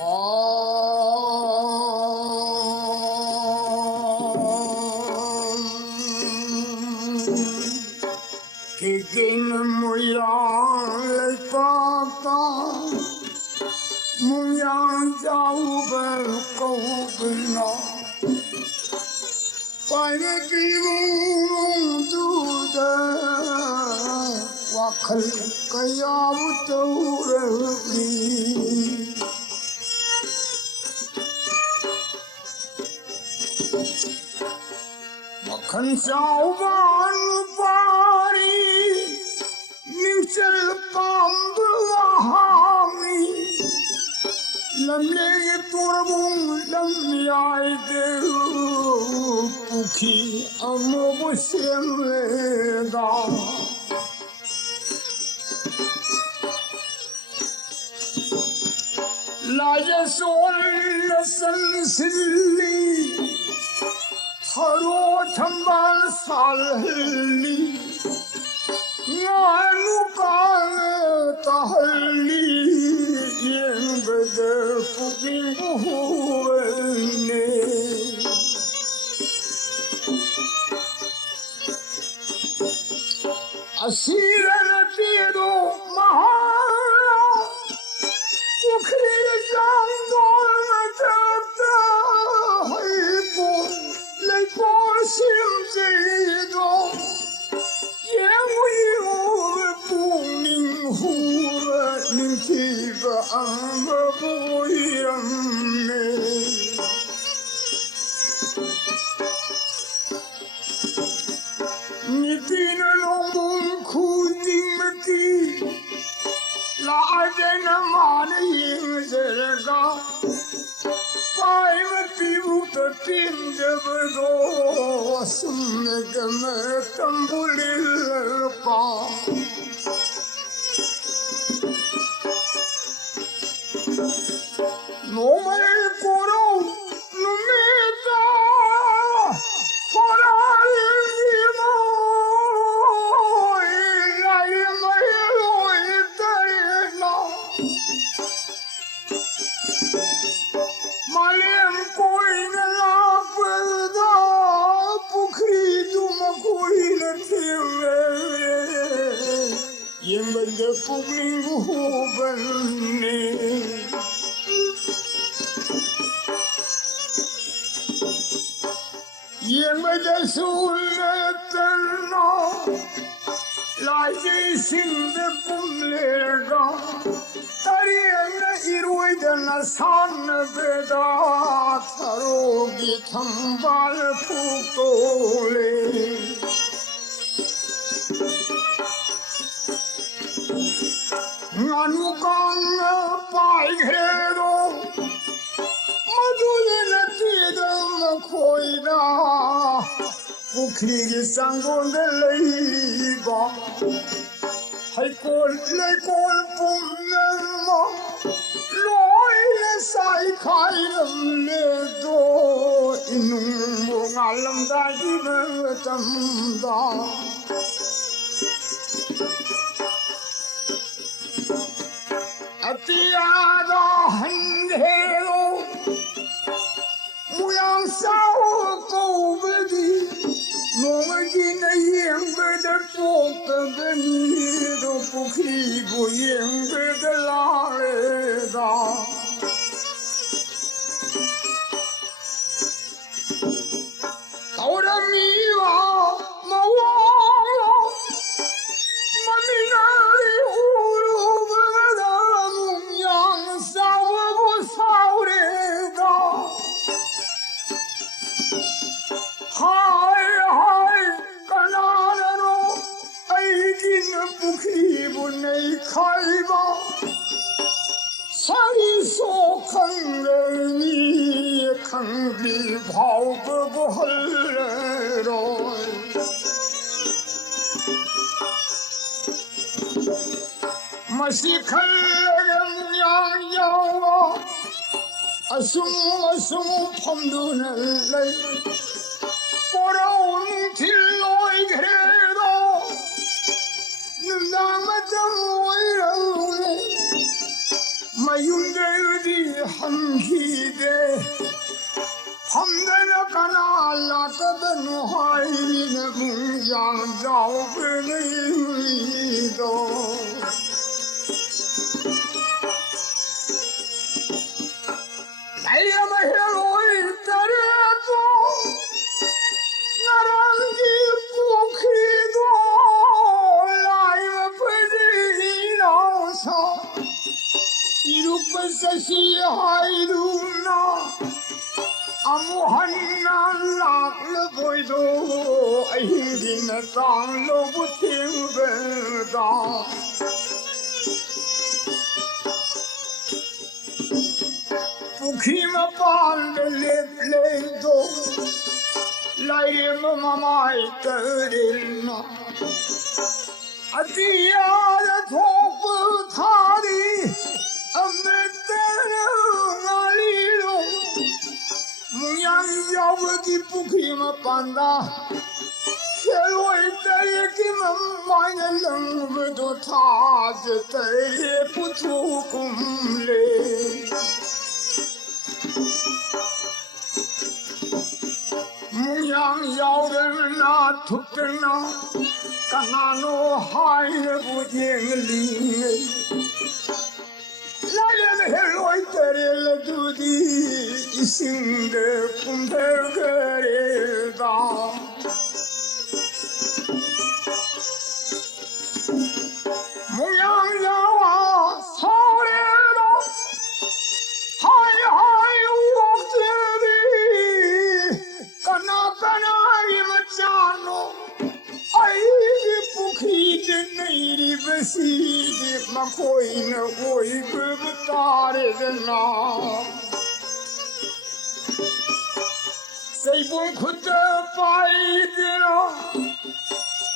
cái kinh mùi lấy bạc mùi giáo về câu bình nó phải đi mùng tu đê và khẩn cái áo tu đi và khẩn giáo ban bari mình sẽ cầm hami lâm lệ tua bung lâm yai de pukhi amo sem le da la ya sol san silli haro thambal salli nganu ka tahalli yen bede pukin huwene asiran tiro mahara pukri jandol matata haipo leipo simzido Nintiba amba boyame Nitina lombun kudimati La adena mana yingzerga Paimati bukta tinjabdo Sumnagama tambulil pa No me curo, no me da fuera de mo, la yema lo eterna. Malem koi na la peda, pukri tu ma koi na tiwe. Yembende pukri hubani. Yemede suleterna Laji sinde kumlega Tariyana iruidana san beda Tarogi thambal putole Nganukanga paighedo Madhuyana tidam khoida Pukri ki sangon de leiba Hai kol le kol pumnama Loi le sai khai lam le do Inung mo ngalam da jibatam da Atiyada handhero Muyang sao câu bedi Nomagin ayeng beda pota beni Do pukhi bo yeng beda lareda Taura miwa mawala Maminari uru beda Muyang sao bo saureda Hai hai kanarano aikin pukhi bunai khaiba Sari so khangni khangbi bhav bohal roi Masi khalgam yang yawa Asum phamduna lai Koraun thilloi ghedo Nundamatam oirau Mayunde di 很气的，旁边的干那拉个的女孩的梦想找不你都。来呀嘛，黑罗伊在这走，那让你不开多，来呀，不是一老少。iru pasasi haidu na amuhanna lak le boido ahin tang lo butim da pukhima pan le le do lai ma mai teril na adiya thop thari要不的不给嘛办的，现在再也给嘛买的冷不都他这再也不做工嘞。牧羊要的那土的那，干那罗还不经理。Heroi terel dudi isinde kumper gereda Muyang yawa saurelo Hai hai uokteri Kana kana imachano Ai pukhi de nairi basi de makoi na oi butare de na Sei bun khud pai de na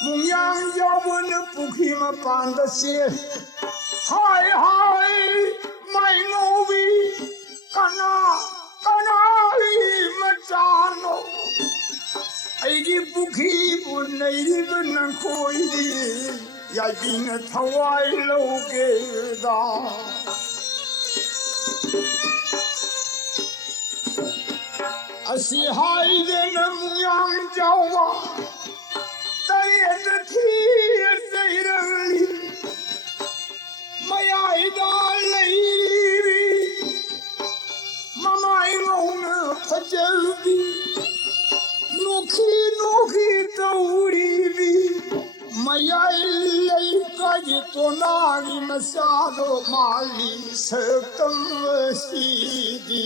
Muyang yawan pukhi ma panda se Hai hai mai novi kana kana imachano Aigi bukhi bun nairi bun koi di ya bin thawai loge da asi hai de muyang jawa dai de thi sei rali mai da lai mamai ngong phajabi Nukhi taurivi Mayai kaji tonari masado mali sakam sidi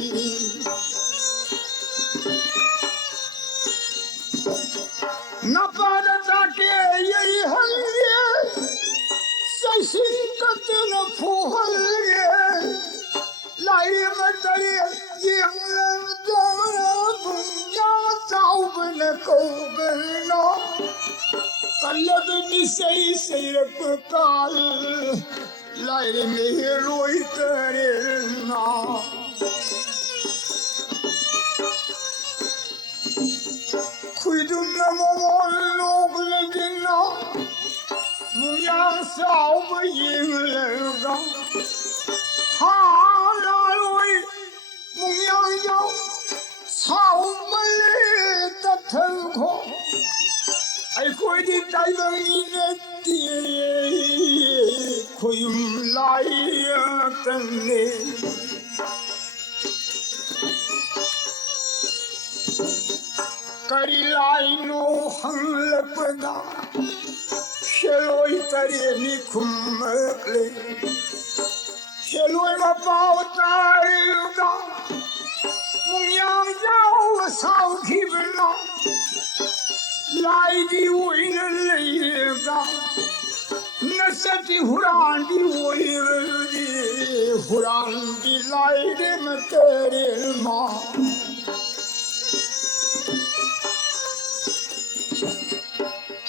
Napada take yai halye Saisin katna phuhalye Lai matare yang dona bunya Sauben kobelno Kalad nisai seirak kal Lai mehroi terelna Kuidum na momol log ladina Muyang saub ying lega Ha laloi muyang yao Sao male ta thân khổ Ai khôi đi tay vâng nhìn tìa Khôi lại tân nê Kari lại nô hăng lập đá Khê lôi tari ni khum mực lê Khê lôi mà bao tari gà Muyang yawa sao kibna Lai di oina leiga Nasati huran di oina Huran di lai de matere ma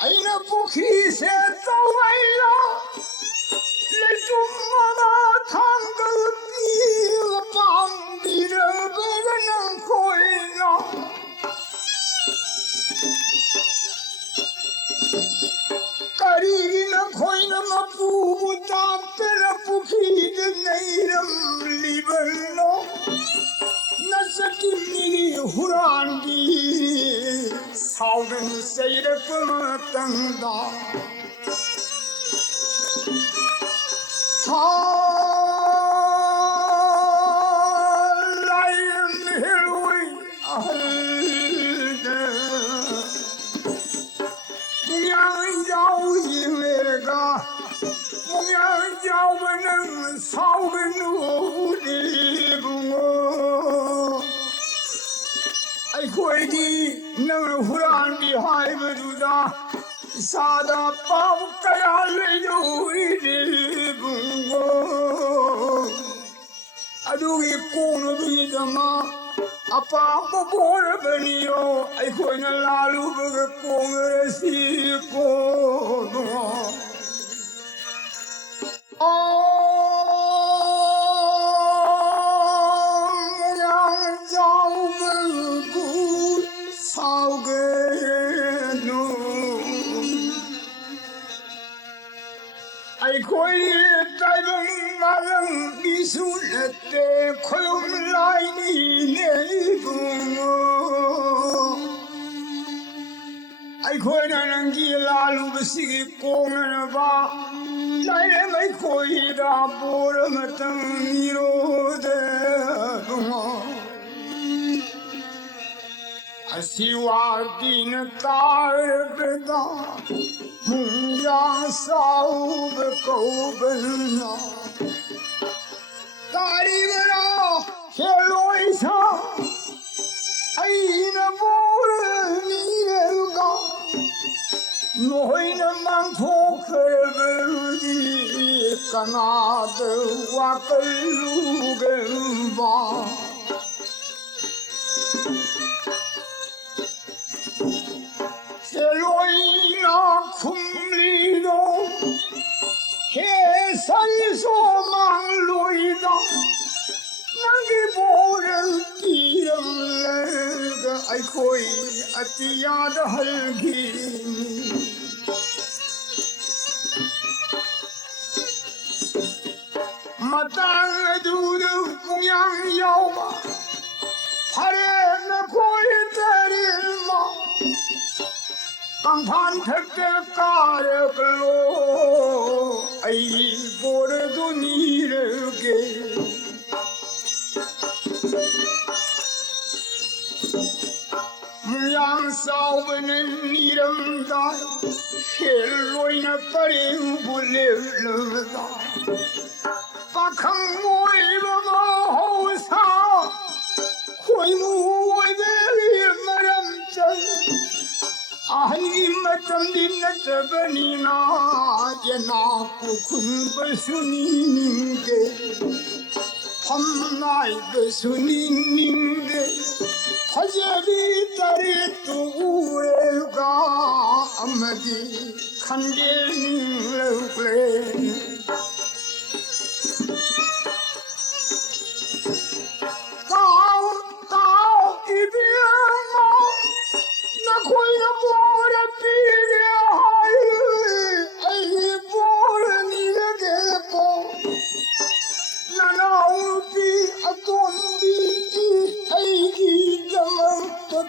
Aina bukhi se tawaila Le tumma thangal pil pandira Karina khoina mapu ta pera pukhi de 내이름 리블로 나사킴니 후란기 사우는 세이를 뿜었단다 살라임 헬로이 아흐르 뭉양자우 이메가 뭉양자우는 사우는 우리 붕어 아이고이기 너는 후란기 하이브주다 사다 빠우까야 레조이리 붕어 아두기 꼬노비자마 아빠 보보를 버니요 아이고이는 라루버가 꼬노를 씹고 양자우물구 사우게누 아이고이 짧은 마른 미술했대 고용 라인이 내붕어 아이고이 나는 길라루 버시기 꼬는 봐 나의 마이코이다 보름했던 이로대붕어 아시와 디는 딸베다 뭉야 싸우베 꼬베나 딸이베라 헬로이사 아이나 보르니레가 너희는 망토크를 부르지 까나드와 끌루게 봐 헬로이나 쿰리도 해살소 망로이다 나기 보는 기름레가 아이코이 아띠야다 할기니 마땅해 두는 공양여마 팔에 코에 때릴마 강판 택대 까르글로 아이 보르도 니르게 양싸우는 이름다 헬로이나 빠른 불레르다 박항 모이버가 호사 호이무 오이베리 마람전 아니 마tam 딘나트바니나 예나 쿠쿤 버수니닝게 밤나이 버수니닝게 화제비 딸이 뚜레가 아마디 칸게닝레우그레 따오 이비야마 나 코이나 보라 비게 하이 보라 니게고 나나우비 아돈비 아이기 자망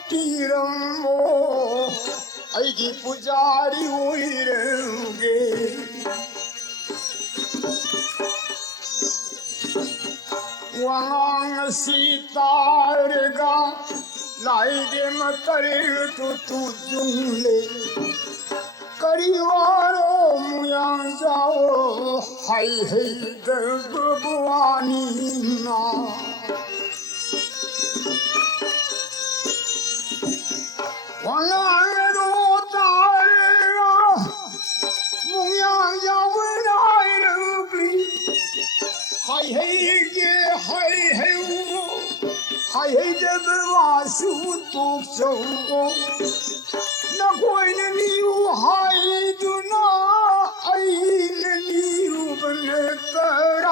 피랑모 아이기 부자리 오이르게 왕 시타르가 나에게 막가리를 뚜뚜중래 까리와로 무양자오 하이헤이들 부부아니나 왕랑에도 따르가 무양자오 나이르비 하이헤이게 하이헤우고 하이헤이들 와수 뚝성고 나 고이는 이유 하이두나 아이는 이유 벌레따라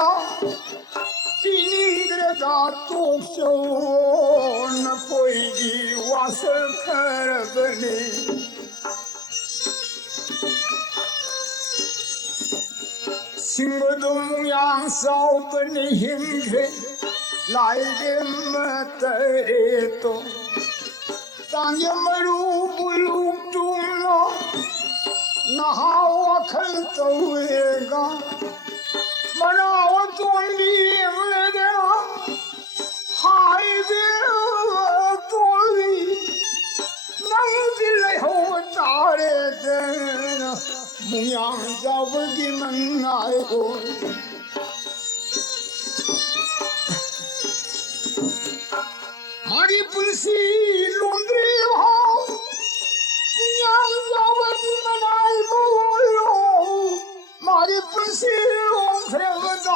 디니들의 다 뚝성 나 고이기 와서 카라바네 请我东阳少本的行权，来的么得多，当年么路不路中了，那好我肯走一个，么让我做命了的，海边多里，能的来后打的的。牧羊小辈的门来过，马的本是龙的好，牧羊小辈的门来过哟，马的本是龙开不到，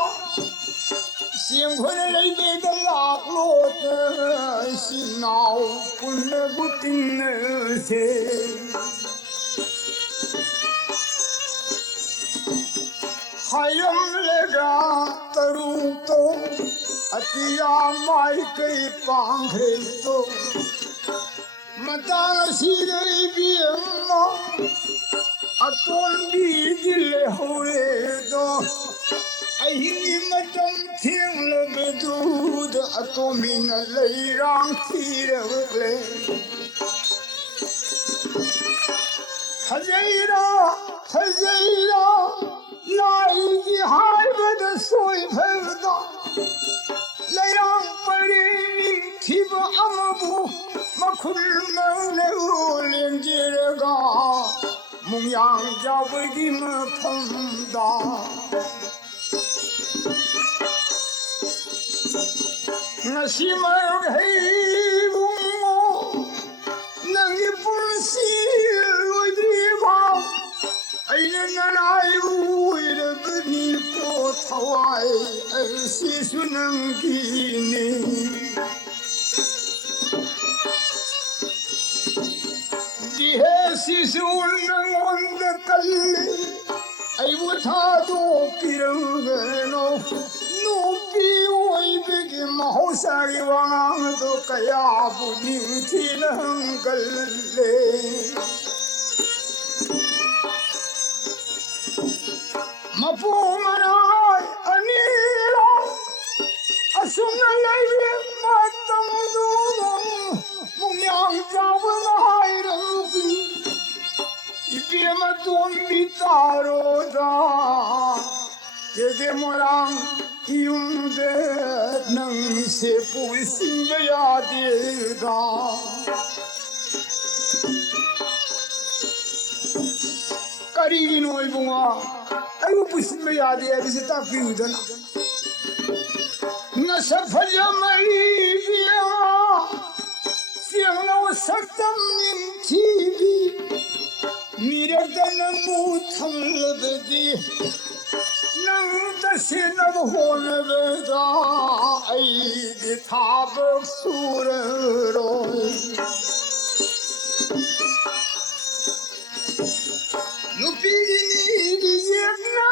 幸亏那边的拉罗的心闹，不能不定那些。还有那个德鲁多，底下买给放开走，没当西的一边嘛，东边的来后来的，你们正听了没读的，东边的来让提了来，还在了，还在了。那一季孩子的水盆子，来让把人民提不阿么不，嘛困门来我连接了个，牧羊家为的么碰到，那西门黑龙哦，那你不是我的吧？哎呀，那来为了跟你过头爱，细数能给你。这细数能我的根里，我他都比人个咯，努比我一辈子毛山的王都个呀不宁提能个嘞。嘛不嘛来你了，兄弟来边嘛等着，牧羊家不来了比，一边嘛东比大罗大，这么让用的能些不行的呀的大。咖喱的nội vùng à, ai cũng biết mấy nhà đấy, biết ta kêu đó. Na sắp phải mấy việc, tiếng nói sắc tâm nhìn TV, mi ra ta mu thầm lệ đi, nang ta xin na hôn về ta, ai đi tháp sur rồi. Nu bini di yerna,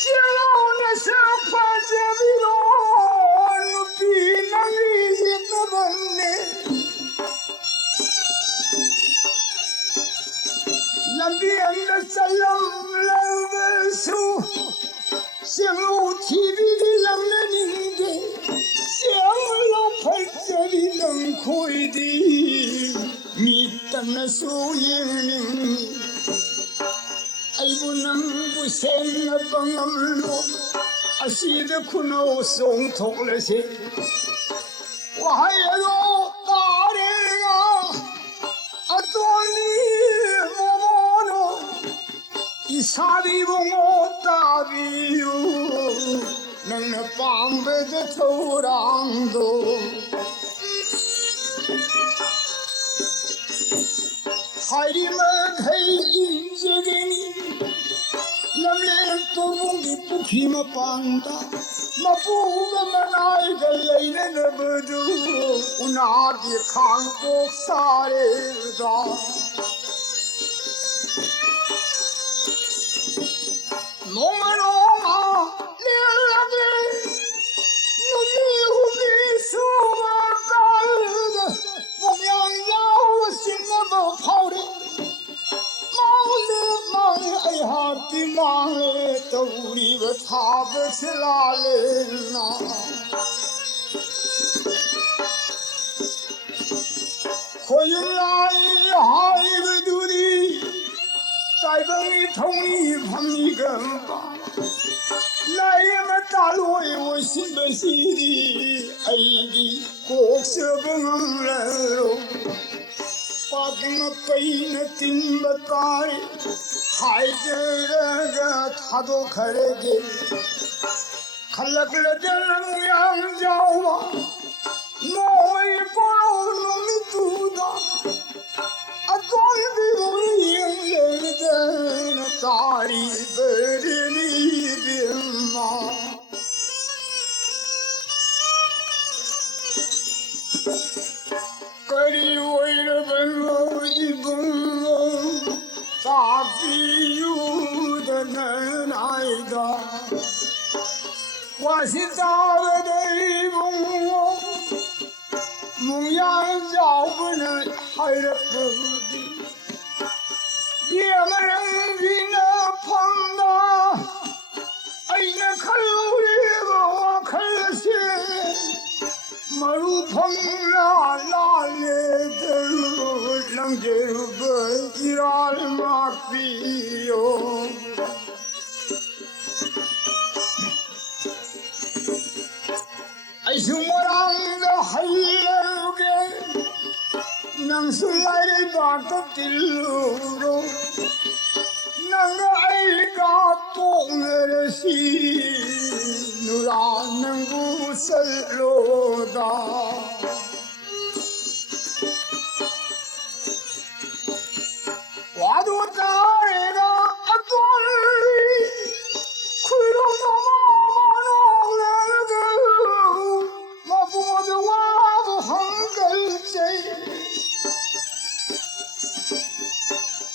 siapa nak siapa jawiro. Nu bina di yerna bande, Nabi anda salam lawasu, siapa tibi di lamne ninde, siapa lapar di langkoi di, mitana suyeng. Aibunang busen na bangamlo, aside kuno song toklese. Wahayado tarenga, atoni mono, isabi bongo tabiyo, nang napambe de torando. Hari maghai injagani, lamle tobungi pukhi mapanda, mapuga manai galayne nabdu, unadi khan kok sare da. Nomanoma lelage, numi humi sumakalda, mumyang yao sinaba paure. Mangale ai hati mangale to 是哪人呐？可有来还一个徒弟，在本里同你碰一个吧。来人们大路我心不喜的，哎的国色不能了，把那背那顶不盖，孩子那个他都看得见，看了个这模样叫啊，我也不能读的。啊，装的我应人的那大里边的里边嘛，这里为了本我一本我，大比有的能来的，我是大的对本我。梦阳要不能害了不的，别个人比那胖的，哎那看路的我看些，马路碰了哪里的路，让这个伊拉马比哟。哎，什么样的黑了个，能是来的把个的路喽，能个爱个懂的心，努拉能不是路的，我都在那多里，亏了他妈。我的娃不很跟谁？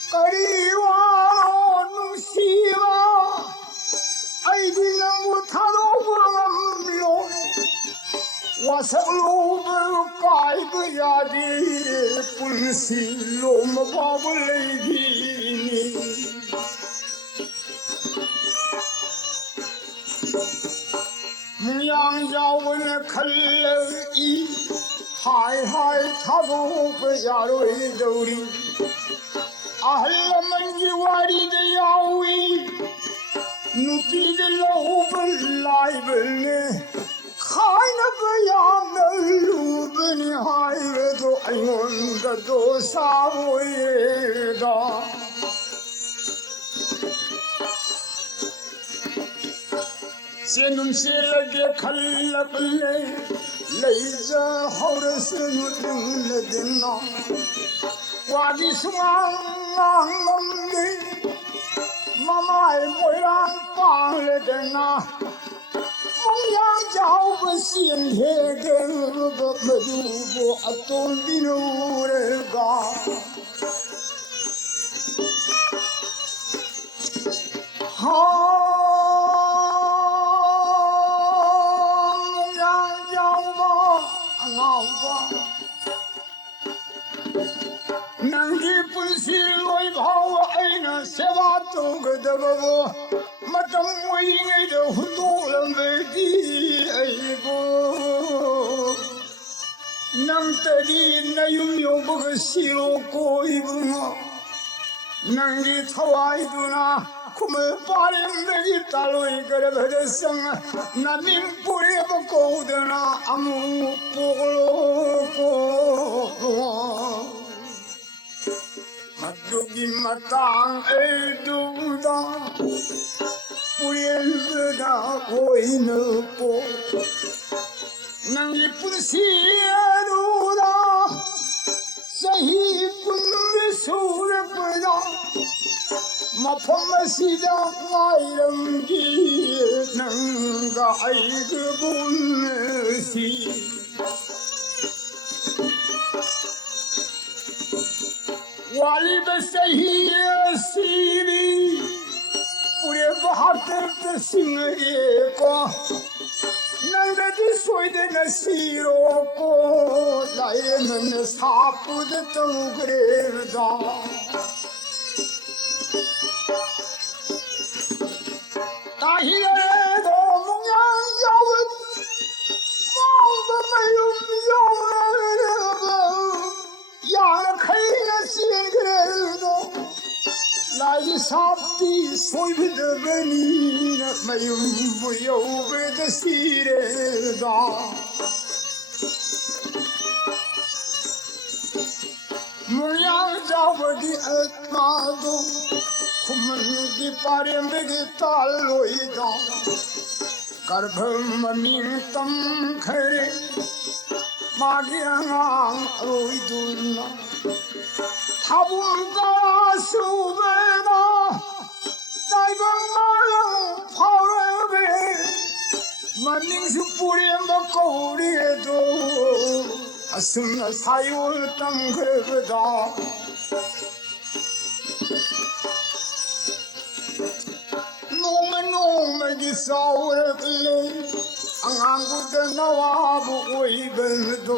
这里娃弄西娃，爱的人我他都不了，我上路不改不下的，不是路么跑不来的你。牧羊要问看了一，嗨他不会下来走的，啊了们的外地的要为，奴婢的老本来本呢，看那个样的路本呢，还有多爱我的多少味道。先弄些了个看了个累，累着好的是我听了的呐，我的双的，妈妈也不让放了的呐，梦阳叫不心贴跟个没有过东的路的嘎。好。能的不是来跑我哎那些话都个的不，没等我应该的很多人没的哎不，能得的那有没有不个西罗过一步啊？能的操爱的那。可没把人没打落一个的的生啊，那命不也不够的那阿姆不罗过，马都给马当耳朵大，不也是那为了过，能一不写多大，谁不的手的不大。马碰了西藏爱人的，能个爱个不西。我里边谁也西里，不连不好的心也光，能个的水的那西罗过，来人那差不多都个人道。大一个人都梦 소입되በ니나 마음부여베다 시래다 모양잡아기 악마도 구멍기 빠렴베기 딸로이다 गर्भमनितम खरे मागियांग ओइदुना थाबुगा सुबेदा दाइबंगाल फावबे मनिंग सुपुरियम कोरिएदो असुन सायुल तंगबदा Nome saurle angangu de nawabu oibeldo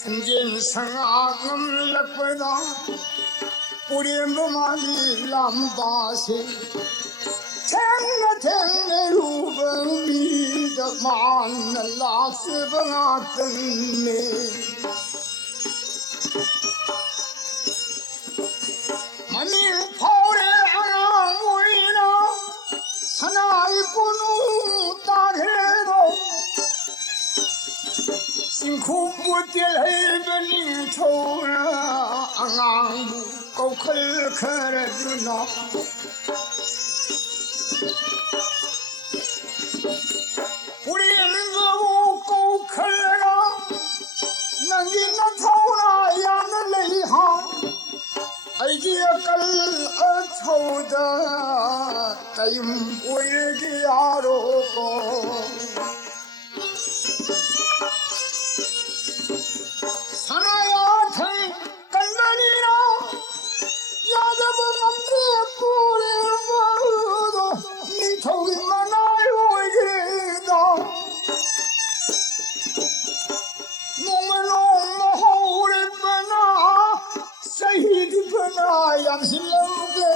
sanjin sangagam lakpada puriyam mali lamba se tenga rubam mi da man las banatan me mani phore angamuina Sanai punu taghero Singkhu putil hai bening chora Angang bu kau khal khar duna Puril bu kau khal ra Nangi na thora yan lei ha Aigi akal achauda Tayum uirgi aroko Sanaya thai kandanira Yadab mamde pure marudo Nithogi manay uirgida Nunganong mahore bana Sahid bana yamsilamge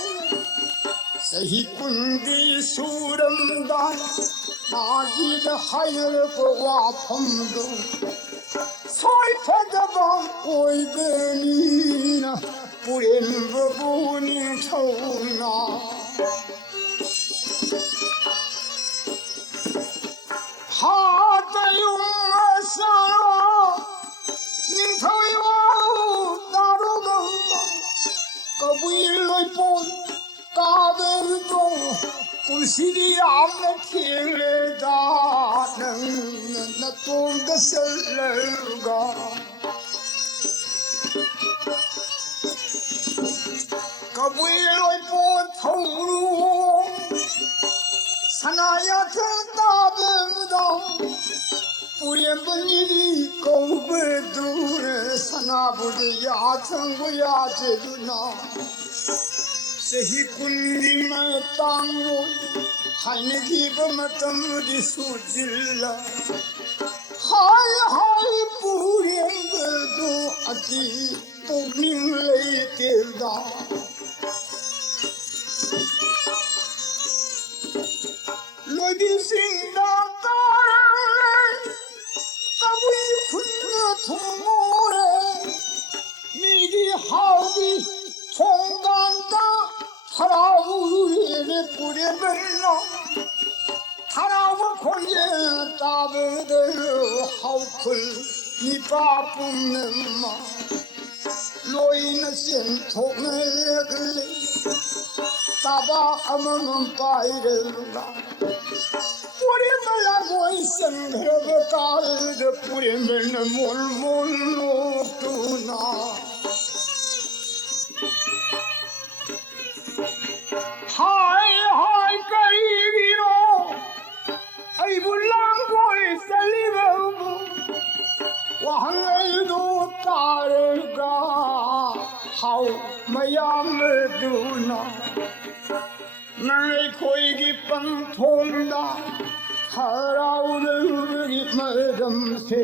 Sahi kundi suramda Magid hayr kwa phamdo Soy padaba oi benina Purin babuni chona Hatayum asara Ninthoiwa darugamba Kabui pon Kaberdo Kulsidi amna khile da na tom da salga Kabui loi pon thoru Sanaya thanda bemda Puriyam bani kobedur Sanabudi yathang yajeduna Sahi kundi matango Hainegi bamatam di sujilla Hai hai puriyam bedu ati Togning leitilda Lodi singda tarang Kabui kunna thumore Migi haudi Chongdanta Haravure pure bella Harav khonye tabede haukul Nipapumma Loina sen thongele Taba amam pairela Pure bella goi sanghrab kal de pure bella mol mol tuna Hai hai kaigiro Ai bulang koi salivamu Wahangaidu targa Hau mayam duna Nai koi gi panthongda Harau gi madam se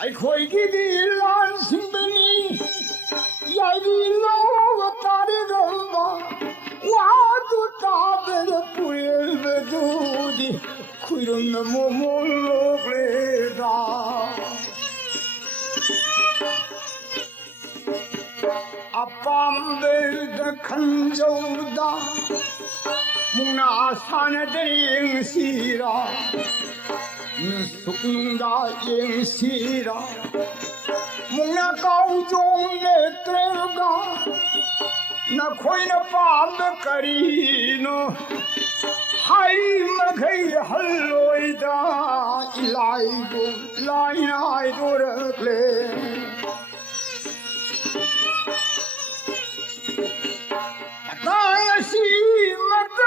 Ai koi gi dilan simbani Yadi lo tarigamba Wadu tabere puyel bedudi Kuyun momolo gleda 밤들的看着的，木那山的影西啦，那松的影西啦，木那高中的这个，那快那밤的格里呢，还没开很累的，一来多人嘞。那西马的，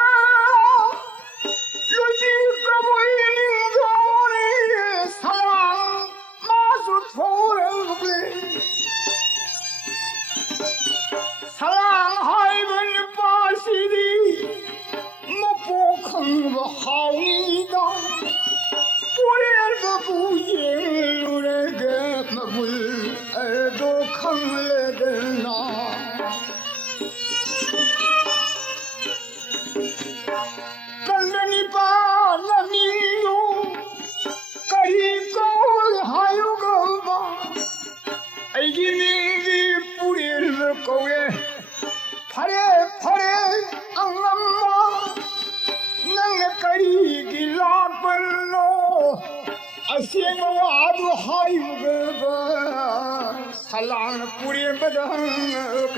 路的个不领着的，上马术头人嘞，上海文巴西的，我不肯不好你的，不连不赢路那个么不耳朵坑了的那。跟着你把那民族该搞还有个吧，哎，你民的不离狗耶，怕的嘛，那该给拉奔喽，现在娃都还有个吧，他拉那不离不得个。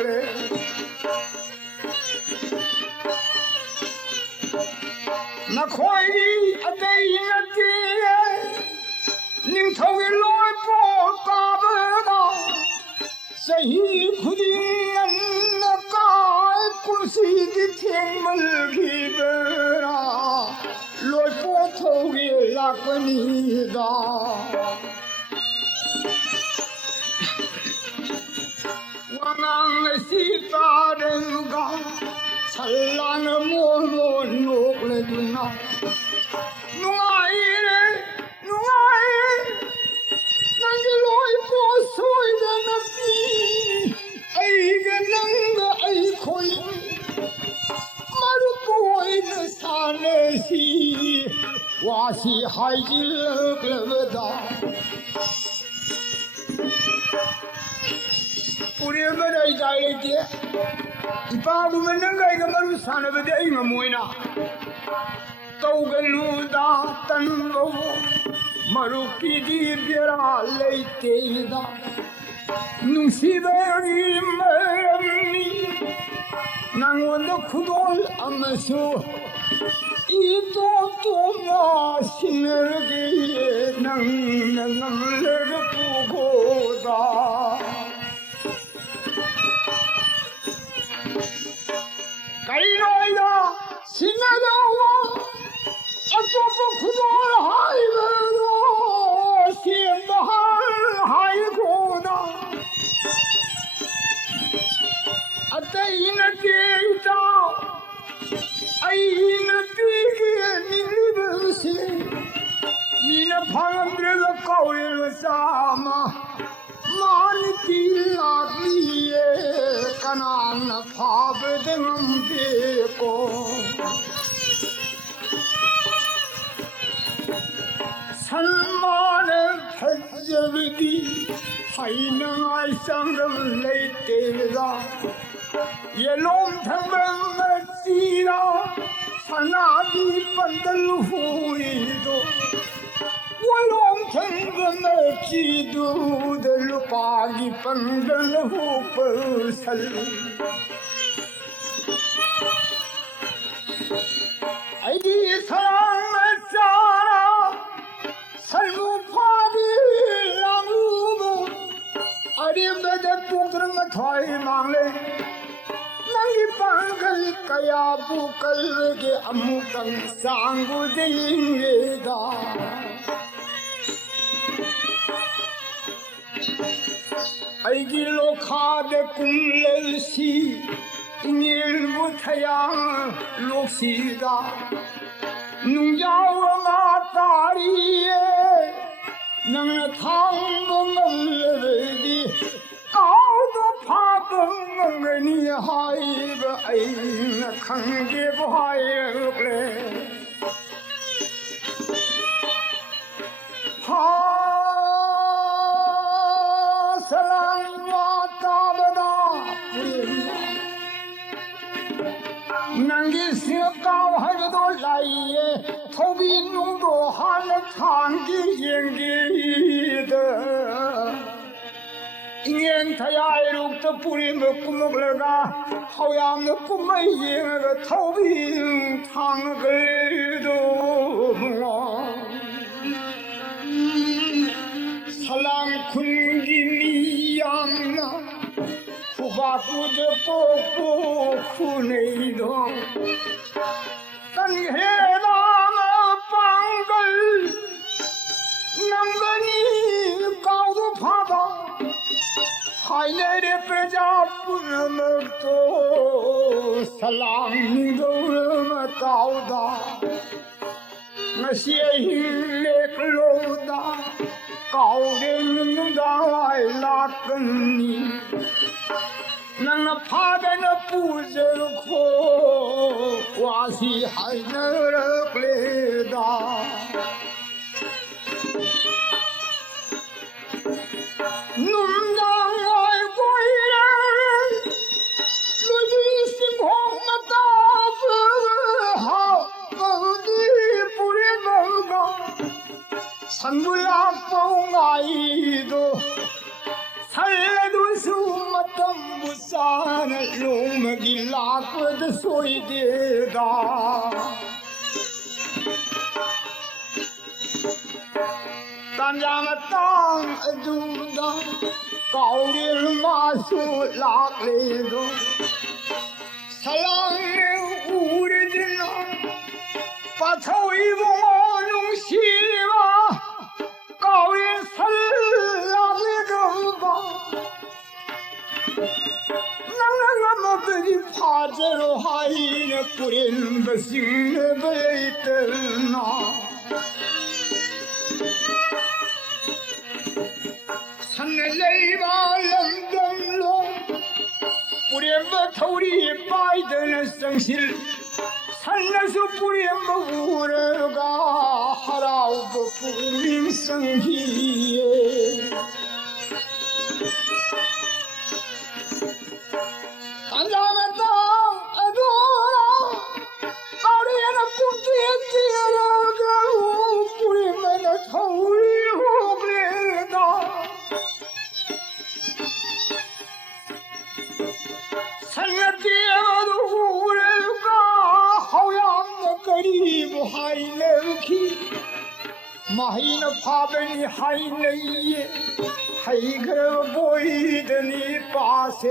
那快的啊，对那的，您头给来不打不到，谁苦的人那该过去的天门去不啦，来不头给那个你的，我那是大人家。살랑 모모 녹래구나 누가이래 난게 로이 보소이다 나비 아이가 난가 아이코이 마루보이는 산에시 와시 하이질 글러다 우리가 이자이게 Ipagu menengay ka marusana ba di nga mo ina Taugaluda tango Maruki di bira leite da Nung siberi marami Nang wanda kudol amaso Ito tuma sinergi Nang nangamlega pugoda该来的，亲爱的我，做不苦多还不多，心不还苦的，在那地上，那地给你不行，你那旁边的高人啥嘛？Mantilaliye kanan phabdam deko Salman phajavdi haina sangam leitega Yelom thambam tira sanadi pandal huido我龙腾个那基督的路把你奔着路不神，哎你上了家了，神路怕的让路不，哎你没得不可能太忙嘞。Nangi pangkal kaya bukal ke amukang sanggu dingeda Aigi lokha de kumlel si Ingil buthayang loksida Nung yawa matariye Nang thang bungal Kaudu phabung ni hai ba ai khang ge bhai ble ha salam wa ta bada 头比弄着还能长的眼的，一年他呀一路都不离么古么了个，好样的古么一个头比长个都么。사랑꾼 김이양나 후바구저 뽀뽀 쿠네이도 딴해담아 빵걸 남건이 가우도 파다 하이네레 빼자뿐 먹도 살랑도 가우다 ngasiya hille kloda kauren dawai lakni nang phadan pujar kho wasi hainar kleda numdang ai koiran ludi singhong mata ha 산불나뽕아이도 살래도 수마땀 부산을 롱먹이 라거드 소이되다 딴장아 땅 두다 가오리를 마수 락래도 사랑의 우리들나 바쳐입어 농시와 가오리 살라게 금방 낭낭나무들이 파제로 하이네 뿌린 버싱네 베이트나 산내레이바 런던로 뿌린 버터리 바이드는 성실 산나서 뿌린 버우르가 하라우버 뿌린 성희에 간장은 땅에도 아래에는 뿜띠에 뛰어나가고 뿌리면 서울이 오그래다 산나 뛰어도 우르가 하얀 그리고 하이네키 마히나 파베니 하이네이에 하이그러 보이더니 빠세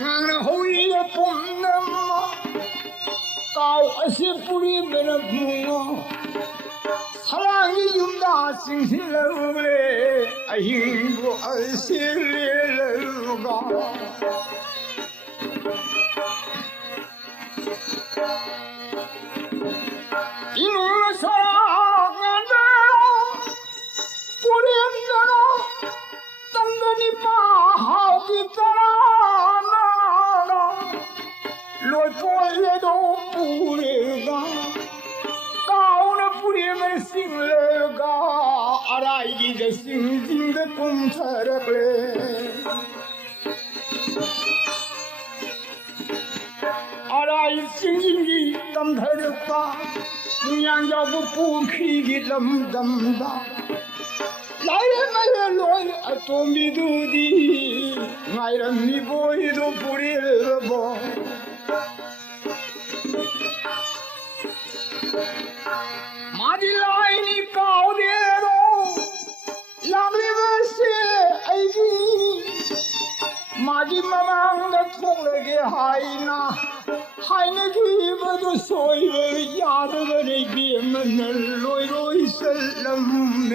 나는 호이에 뽐남마 까우아시 뿌리면 붕어 사랑이 윤다 싱실러우레 아잉고 아실레러가 이놈의 사랑한대요 뿌린대로 딴더니 마하기 따라나가 롤보에도 뿌리가 가오는 뿌리면 싱러가 알아이기가 싱싱대 꿈차라그래 알아이 싱싱기 땀타렸다 양자부 뿌키기 덤덤다 나이마야 로이 아토미두디 나이런 미보이도 뿌리르보 마딜라이니 가오데로 라브리버시 아이기 마지막에 통하게 하이나 하이네 기버도 소이베 야드거리 비면을 로이로이 설람네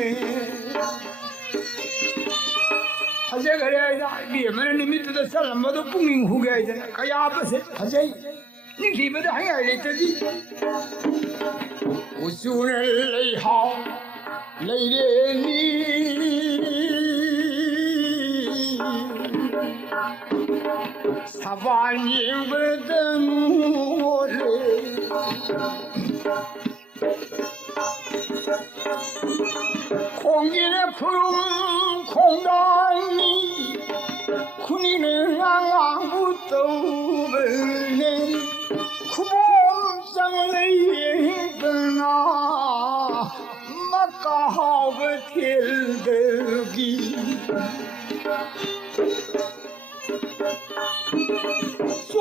하제 그래야 비면을 밑에다 설람도 뿡잉 후게 되나 가야 버세 하제 니 기버도 하야 레터지 우순을 레이하 레이레니 사반이 버든 모래 공기는 푸른 콩다니 군인은 앙앙부터 벌네 구봉장을 예쁜 好个天的地，总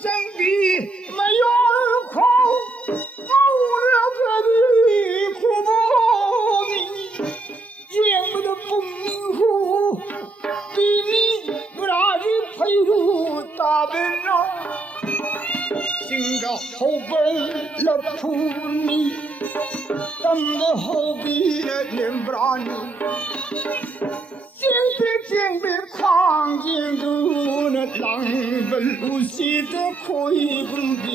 真比没有空，我这的苦不明，见不得不明乎，比你不大的配入大本啊，心着后本了扑你。等着后边的连不拉你，见别狂见都那狼奔路西的亏公的，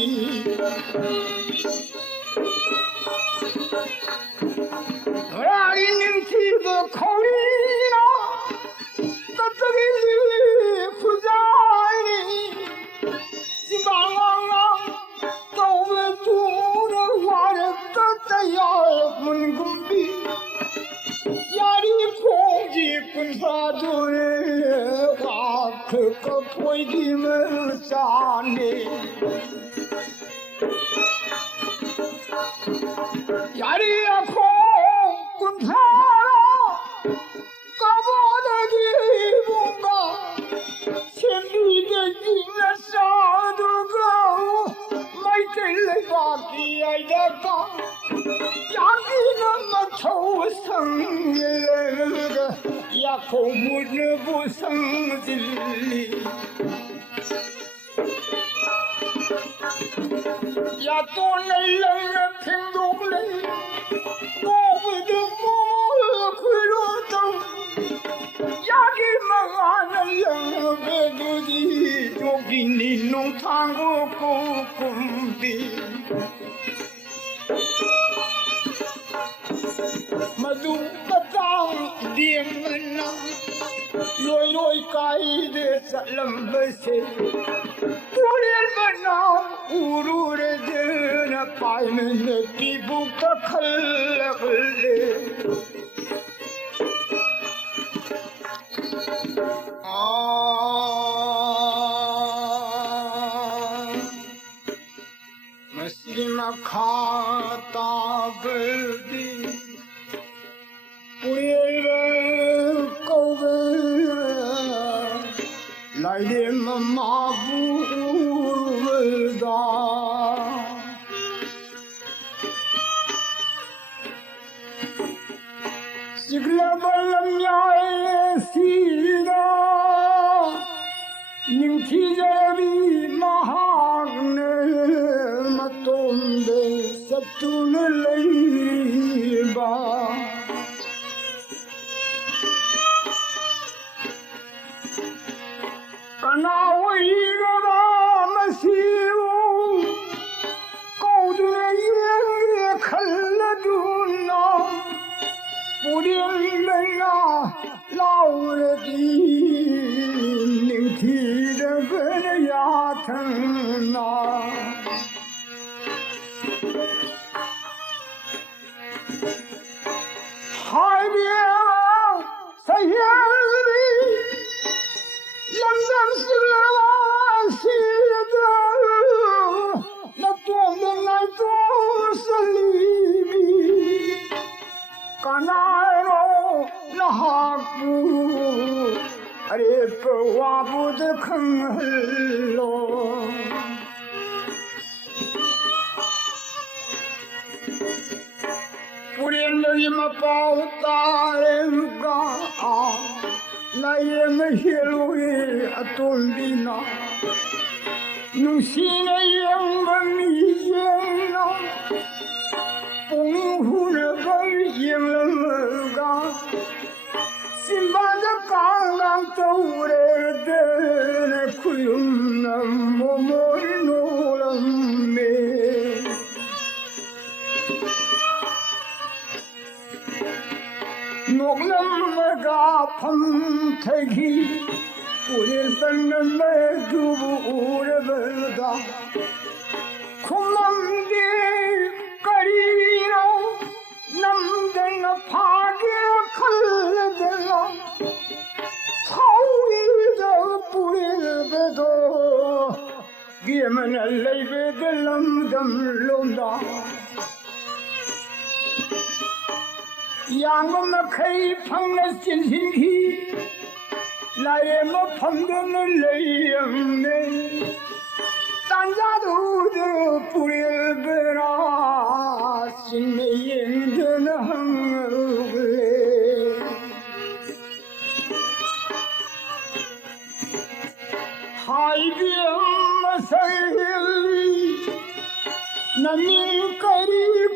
我让你能提个口里呢，这个里不在你，心巴昂都不住的话的这样门公比，压力空气滚发出的话，可可推的门上呢，压力空滚发了，搞不得的不高，千里的金上的高，没给来把比爱的高。呀，你那么丑生那个呀，口不那不生子哩，呀，多那人人听懂嘞，我不得我亏了灯，呀，你们啊那人别自己就给你弄堂个公公的。mà dù bất tang điềm ngân na lôi lôi cái để sợ lầm bê xe u liên bất na u ru re de na pai men ne pi bu ka khal le Maslima khata berdi câu lại đêm mà vui da sigla balam nhai sida nhưng khi ra đi mahang mà tôm de sắp tu lấy ba那我一个那么希望，高的眼也看了住那，不连人啊，老了的，拧起的个牙疼啊。海边在眼里。人生是我写的，那多年来都是离别，干那喽那哈不，阿里不挖不得坑喽。不连累嘛包大人干。那也没些路的啊，东边那，弄西那也没米盐那，东湖那个盐了个，新把这刚刚走来的那亏用那默默的弄了没。弄了么个碰太起，不连分了没住不了不da，空蒙的个里喽，能的那爬的看了的啦，草一的不连不多，给们那累别的冷的冷的。让我们开放了新身体，来人们碰到了雷人呢，大家都是不了不啦，心里人真的很累。海边嘛山里，那明盖的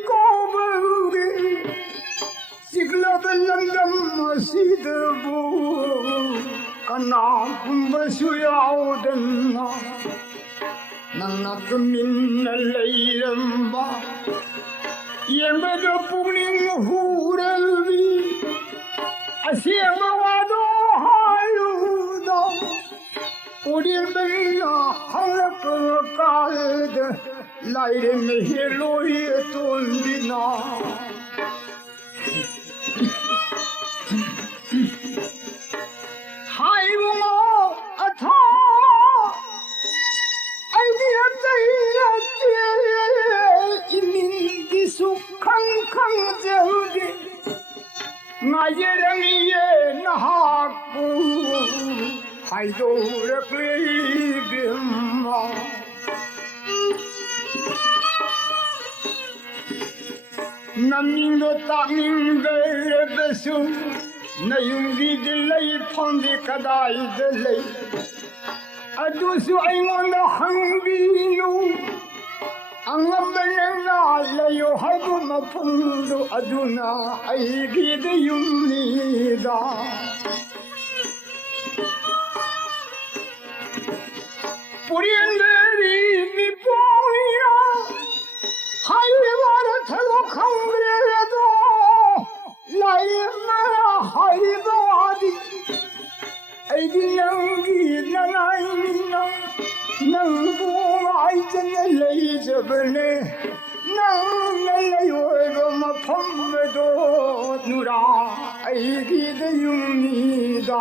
高不的。لندم سيدبو كنا بسياودنا ننك من الليلمبا يمد بولين هورلبي أسيم وادو هايودا ودين بيا حلق قالد لاير مهلوي تولدنا Naming taming de besu na yung gidilay pandi kaday delay adusu ay ngon hangbinu ang abanana layo hago mapundo aduna ay gidayum nida purienderi mi poya 하이바라 태고 강그래도 라이마라 하이바 와디 아이디 능기 나나이나 능부 아이전에 레이저버네 능날라요가 마펌메도 누라 아이기드 융니다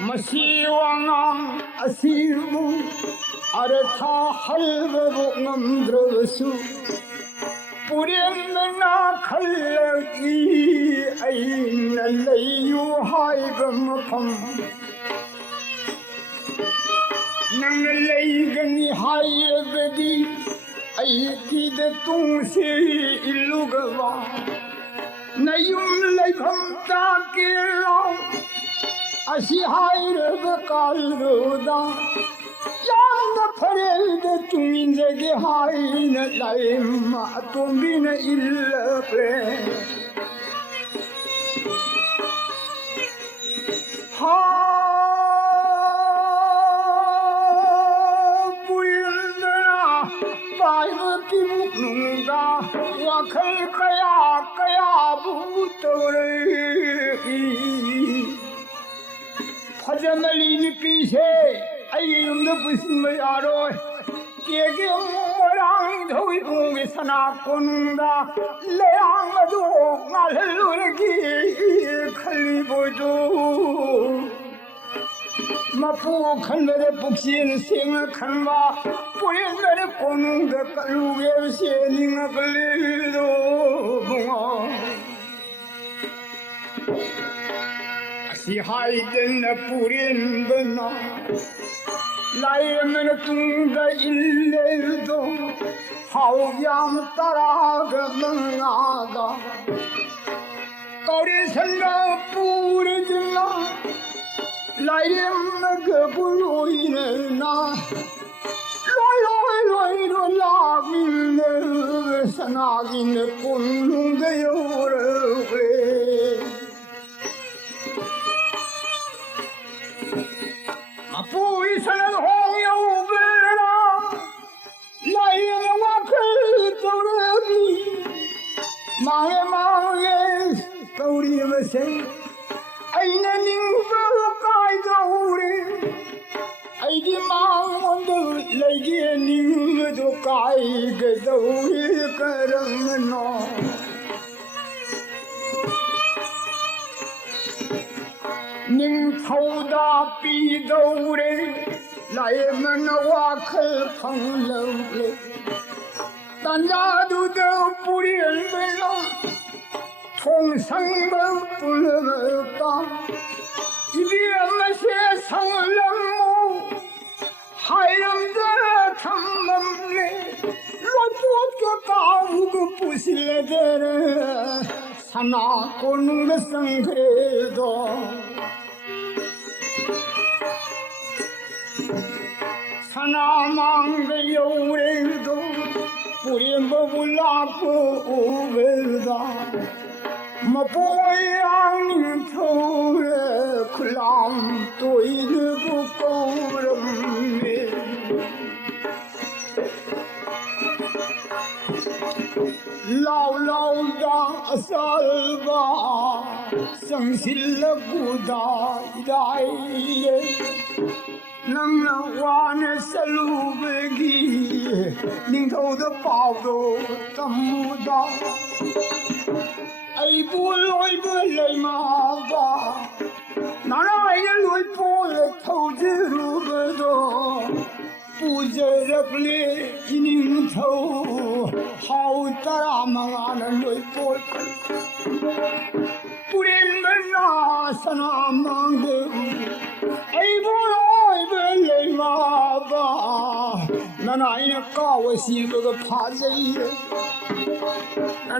마시왕아 아시무 아르타 할베보 남드러수 뿌리는 칼레이 아이날레유 하이금펌 năng 하이베디 아이키데 뚱시 일루가와 나윰레이 펌타키라 아시하이르브 깔루다 양다 퍼레드 중인데게 하이는 라임마 똥비는 일러그래 부인들아 바이브 피묵는다 와클 까야 부터래 화자날리니 삐세 아이 용도 무슨 말이야로 깨게 뭐랑 더위 공기 사나꾼다 레앙아도 날르기 칼리보도 마포 칸들의 복신 생을 칸마 뿌린들의 꼬능들 깔루게 세닝아 걸리도 봉아 시하이든 뿌린드나 라이면 뚱가 일레도 하우양 따라가 능아가 거리 생각 뿌리지나 라이면 그 불로이네나 로이로이로 라미네 사나기네 꼴룽대요래 부이서는 홍여우베라 라이는 와클 떠오르니 망에 떠오리면서 아이는 닝도 까이더우리 아이디 망원도 레기에 닝도 까이더우리 그러면너 닝头大 삐더우레 라이면 와클 펑려우레 大家都不认得了，同生们不能当，一边那些成人物，还认得他们嘞。若不个高个不是来的人，他哪个弄个生开的？他那忙的有人都不连不拉不问的，么不让你头了，可让对的不够人的。老老大三吧，相信了古代代人。能挖那山路不给，领头的包都等不到。哎不来不来嘛吧，哪来的来不来头子路不多，不在这里一领头，好大嘛那来不来，不然们那啥那忙的，哎不。来嘛吧，那也搞我媳妇个怕贼人，那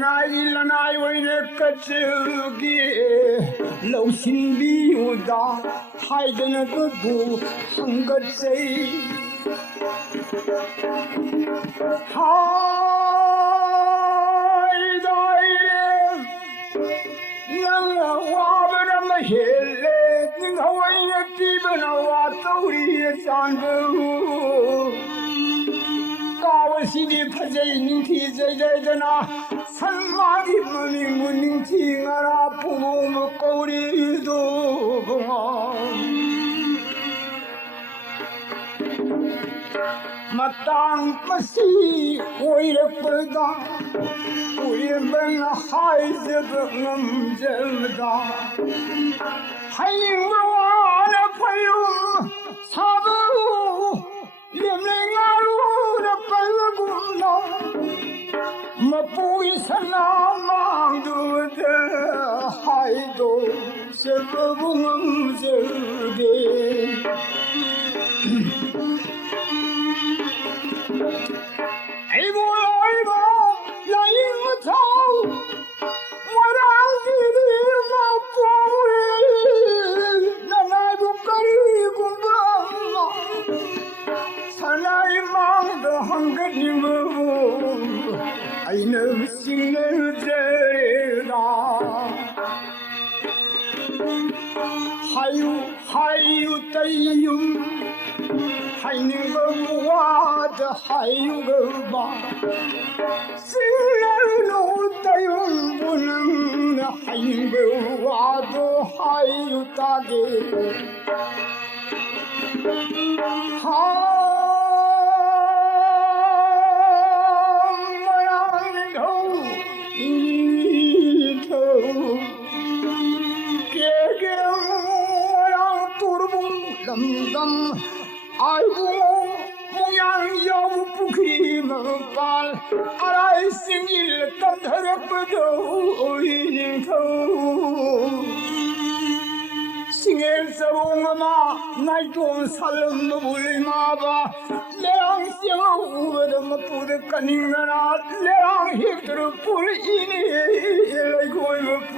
为了个这个老心比我大，害得那个不横个贼，害得人话不那么些嘞。你看我也比不那话走里站不，搞我心里怕在你提在那，什么的不明不明听啊那不我搞里头啊，么当不是为了不当，为了孩子不能这大。还因为我的朋友差不多连累俺路的本功劳，么不一生那忙碌的还都是不能走的。哎不来吧，来樱桃，我让你的老婆。很个你们，还能心能这样，还有得用，还能个挖的还有个挖，心能弄得用不能的，还能个挖的还有大的，好。lâm ai cũng mong yang yêu不可以门办，爱心里感他的不都一头。心是我嘛，那种杀人的不理嘛吧，良心我的么不得干你们那，良心的不是一年来过一步。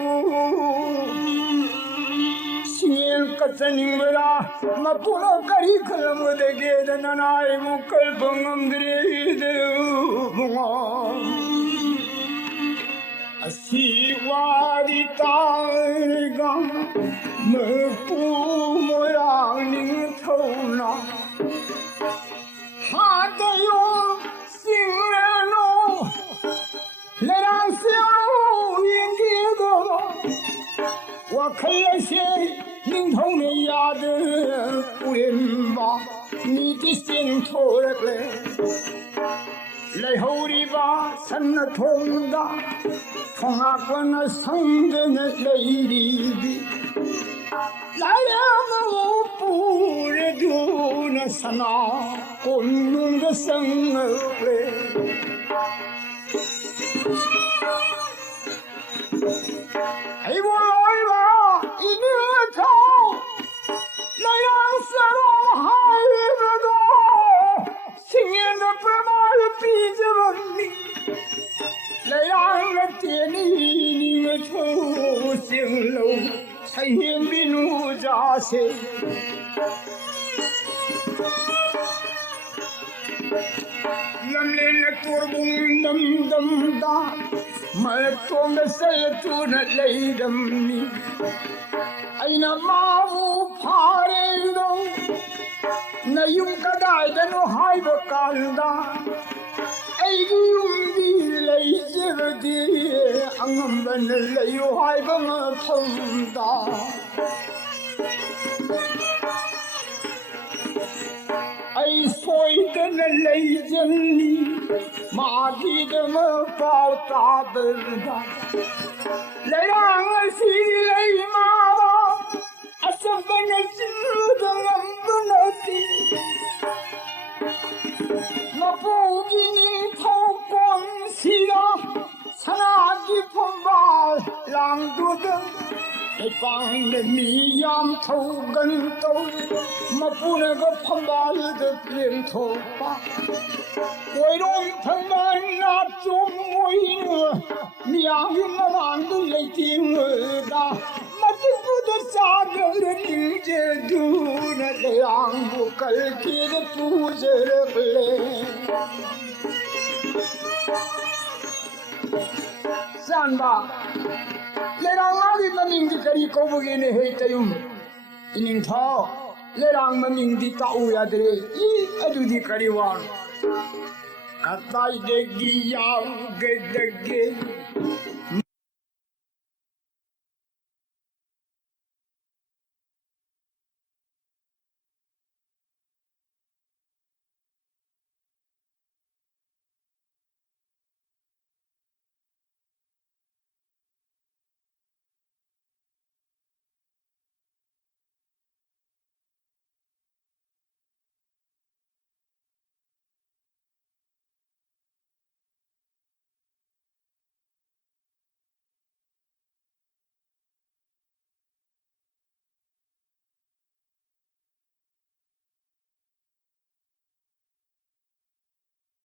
个真宁不啦，那不能可以可能我的给的那那一幕可不能的我，希望的大港没不莫让你头脑，他得用心人路来让小路引给个，我可以写。领头的丫的不认吧，你的心头来，来后的吧，身那痛的，从那关那生的那泪里的，来了我不认得那什么。滚弄个生儿嘞。哎，我来吧，一扭头，那样色龙海不多，青年的白马又比着文明，那样的店里你们出行路，才显比奴家些。Lamlin turbung dam dam da, maltong say to na laydam mi. Aina mavu phare do, na yung kadai da no hai bakanda. Aigi yung di lay jirdi, angam ban layo hai bang thanda. Ai soi den lei jenni ma gi dem pao ta da layang si lei ma asam ban jilu dangam banati ma po gi ning thau kon si da sana gi phom ba lang du dang ai pang de mi yam thau gan tau ma pu ne ga phom ba de plem tho pa oi rong thang ban na chum moi nu mi yang yin ma wang du lei ting da ma ti pu de sa ge le ning je du na le ang bu kal ki de pu je le san ba lerang ali maming di kari ko bugine he tayum ining tho lerang maming di tau ya de I adu di kari wan katai de gi yaw ge de ge